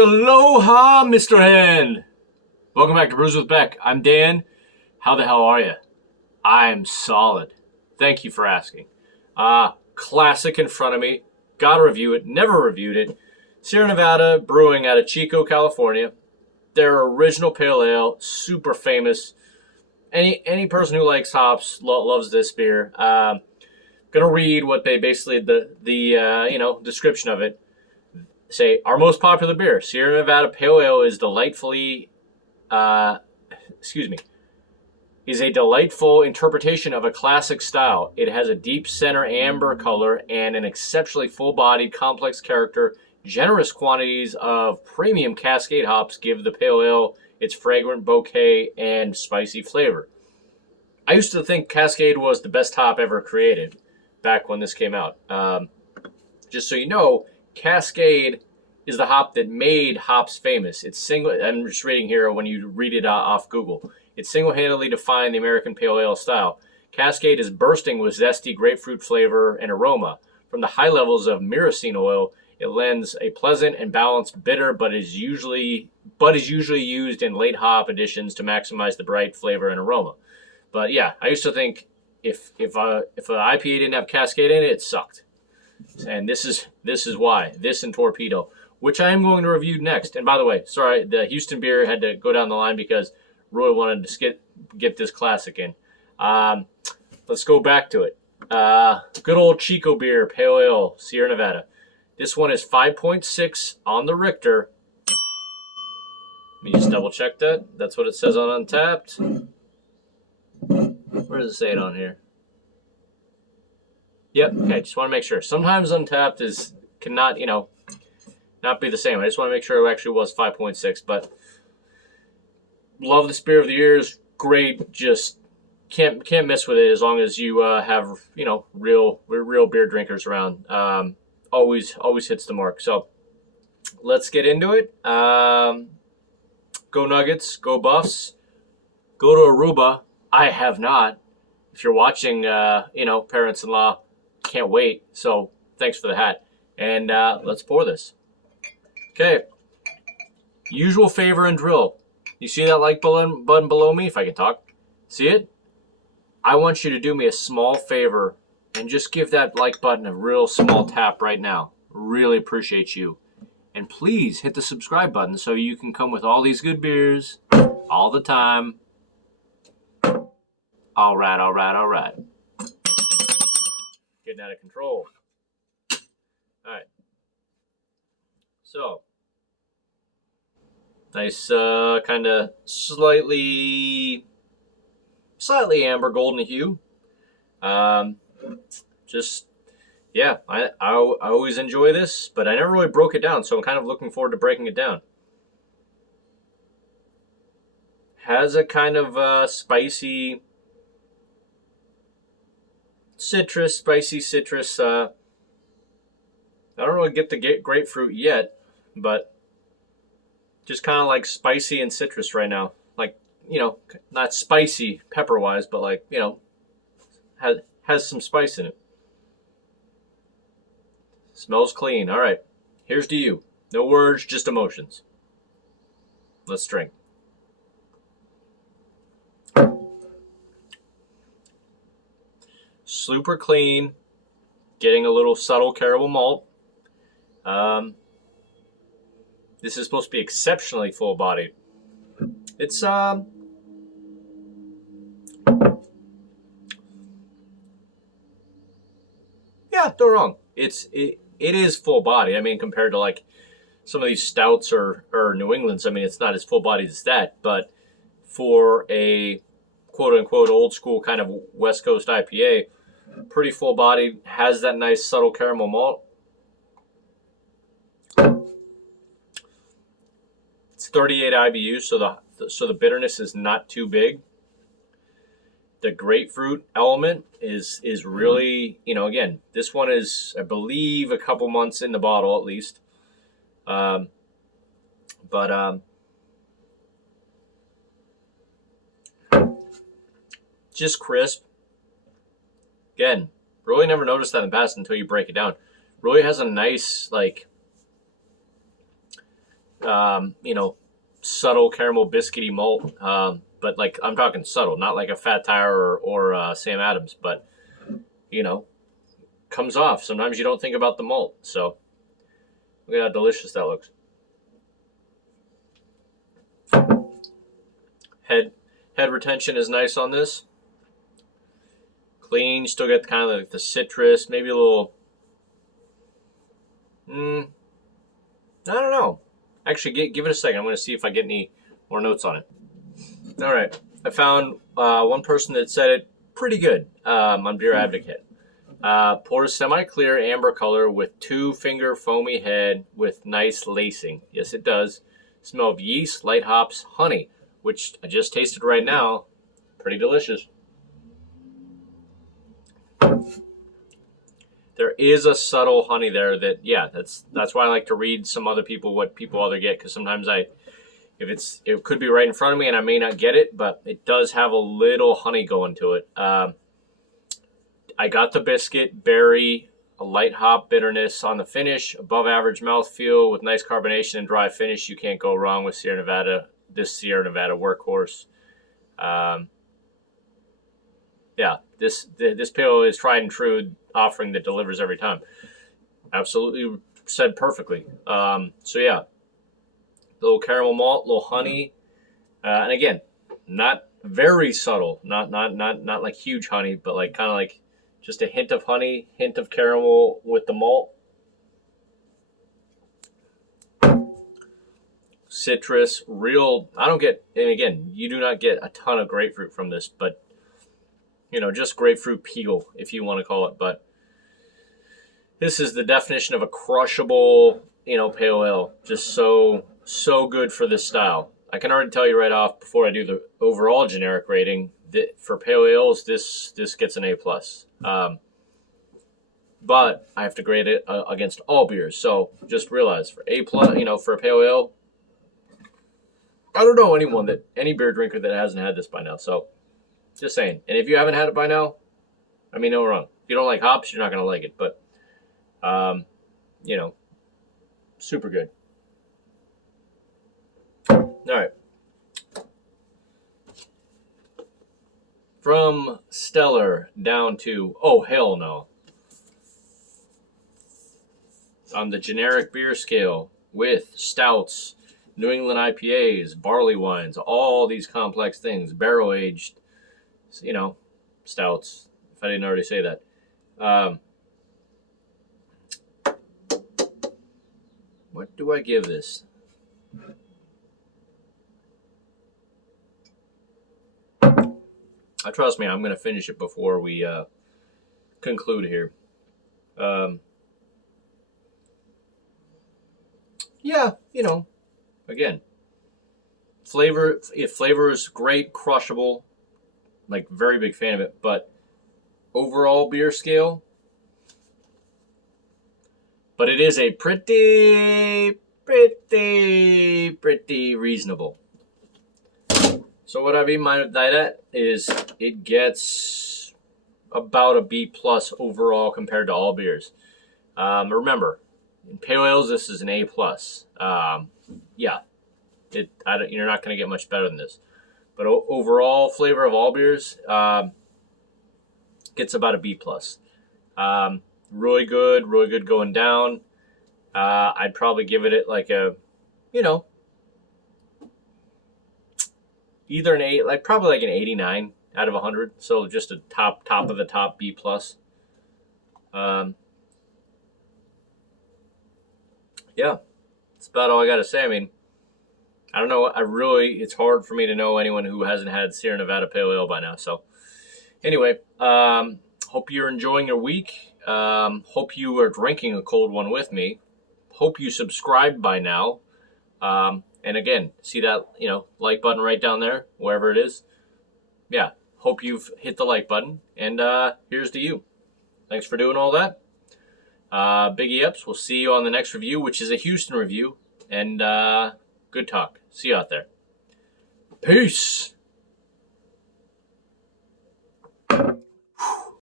aloha, Mr. Hen. Welcome back to Brews with Beck. I'm Dan. How the hell are you? I'm solid. Thank you for asking. Classic in front of me. Gotta review it. Never reviewed it. Sierra Nevada Brewing out of Chico, California. Their original pale ale, super famous. Any person who likes hops loves this beer. Gonna read what they basically the description of it. Say, our most popular beer, Sierra Nevada Pale Ale, is is a delightful interpretation of a classic style. It has a deep center amber color and an exceptionally full-bodied, complex character. Generous quantities of premium Cascade hops give the pale ale its fragrant bouquet and spicy flavor. I used to think Cascade was the best hop ever created back when this came out. Just so you know, Cascade is the hop that made hops famous. I'm just reading here when you read it off Google. It single-handedly defined the American pale ale style. Cascade is bursting with zesty grapefruit flavor and aroma. From the high levels of myrcene oil, it lends a pleasant and balanced bitter, but is usually used in late hop additions to maximize the bright flavor and aroma. But yeah, I used to think if an IPA didn't have Cascade in it, it sucked. And this is why. This and Torpedo, which I am going to review next. And by the way, sorry, the Houston beer had to go down the line because Roy wanted to get this classic in. Let's go back to it. Good old Chico beer, Pale Ale, Sierra Nevada. This one is 5.6 on the Richter. Let me just double check that. That's what it says on Untapped. Where does it say it on here? Yep, okay, just want to make sure. Sometimes Untapped cannot not be the same. I just want to make sure it actually was 5.6, but love this beer of the years. Great, just can't miss with it as long as you have real beer drinkers around. Always hits the mark. So let's get into it. Go Nuggets, go Buffs, go to Aruba. I have not. If you're watching, parents-in-law, can't wait. So thanks for the hat. And let's pour this. Okay. Usual favor and drill. You see that like button below me, if I can talk? See it? I want you to do me a small favor and just give that like button a real small tap right now. Really appreciate you. And please hit the subscribe button so you can come with all these good beers all the time. All right. Getting out of control. All right. So, nice kind of slightly amber golden hue. I always enjoy this, but I never really broke it down, so I'm kind of looking forward to breaking it down. Has a kind of spicy citrus. I don't really get the grapefruit yet, but just kind of like spicy and citrus right now. Like, not spicy pepper-wise, but like, has some spice in it. Smells clean. All right. Here's to you. No words, just emotions. Let's drink. Super clean. Getting a little subtle caramel malt. This is supposed to be exceptionally full-bodied. It's yeah, don't wrong. It is full-bodied. I mean, compared to like some of these stouts or New Englands, I mean, it's not as full-bodied as that. But for a quote-unquote old-school kind of West Coast IPA, pretty full-bodied, has that nice subtle caramel malt. It's 38 IBUs, so the bitterness is not too big. The grapefruit element is really, again, this one is, I believe, a couple months in the bottle at least. Just crisp. Again, really never noticed that in the past until you break it down. Really has a nice, like, you know, subtle caramel biscuity malt. But like I'm talking subtle, not like a Fat Tire or Sam Adams, but you know, comes off. Sometimes you don't think about the malt. So look at how delicious that looks. Head retention is nice on this. Clean. You still get kind of like the citrus, maybe a little. I don't know. Actually, give it a second. I'm going to see if I get any more notes on it. All right. I found one person that said it pretty good on Beer Advocate. Pours semi-clear amber color with 2-finger foamy head with nice lacing. Yes, it does. Smell of yeast, light hops, honey, which I just tasted right now. Pretty delicious. There is a subtle honey there that, yeah, that's why I like to read some other people, what people other get, because sometimes it could be right in front of me and I may not get it, but it does have a little honey going to it. I got the biscuit, berry, a light hop bitterness on the finish, above average mouthfeel with nice carbonation and dry finish. You can't go wrong with Sierra Nevada, this Sierra Nevada workhorse. Yeah, this pale is tried and true offering that delivers every time. Absolutely said perfectly. So yeah, little caramel malt, little honey, and again, not very subtle, not like huge honey, but like kind of like just a hint of honey, hint of caramel with the malt. Citrus, real. I don't get, and again, you do not get a ton of grapefruit from this, but you know, just grapefruit peel, if you want to call it. But this is the definition of a crushable, you know, pale ale. Just so good for this style. I can already tell you right off before I do the overall generic rating that for pale ales, this gets an A+. But I have to grade it against all beers. So just realize for A+, you know, for a pale ale, I don't know any beer drinker that hasn't had this by now. So just saying. And if you haven't had it by now, I mean, no wrong. If you don't like hops, you're not going to like it. But, you know, super good. All right. From stellar down to, oh, hell no. On the generic beer scale with stouts, New England IPAs, barley wines, all these complex things, barrel-aged, you know, stouts, if I didn't already say that. What do I give this? Trust me, I'm going to finish it before we conclude here. Yeah, you know, again, flavor is great, crushable, like very big fan of it, but overall beer scale, but it is a pretty reasonable. So what I mean by that is it gets about a B+ overall compared to all beers. Remember, in pale ales, this is an A+. Yeah, you're not going to get much better than this. But overall flavor of all beers gets about a B+. Really good going down. I'd probably give it like a, you know, either an 8, like probably like an 89 out of 100. So just a top of the top B+. Yeah, that's about all I got to say. I mean, I don't know. It's hard for me to know anyone who hasn't had Sierra Nevada Pale Ale by now. So anyway, hope you're enjoying your week. Hope you are drinking a cold one with me. Hope you subscribed by now. And again, see that, you know, like button right down there, wherever it is. Yeah, hope you've hit the like button. And here's to you. Thanks for doing all that. Biggie ups. We'll see you on the next review, which is a Houston review. And good talk. See you out there. Peace.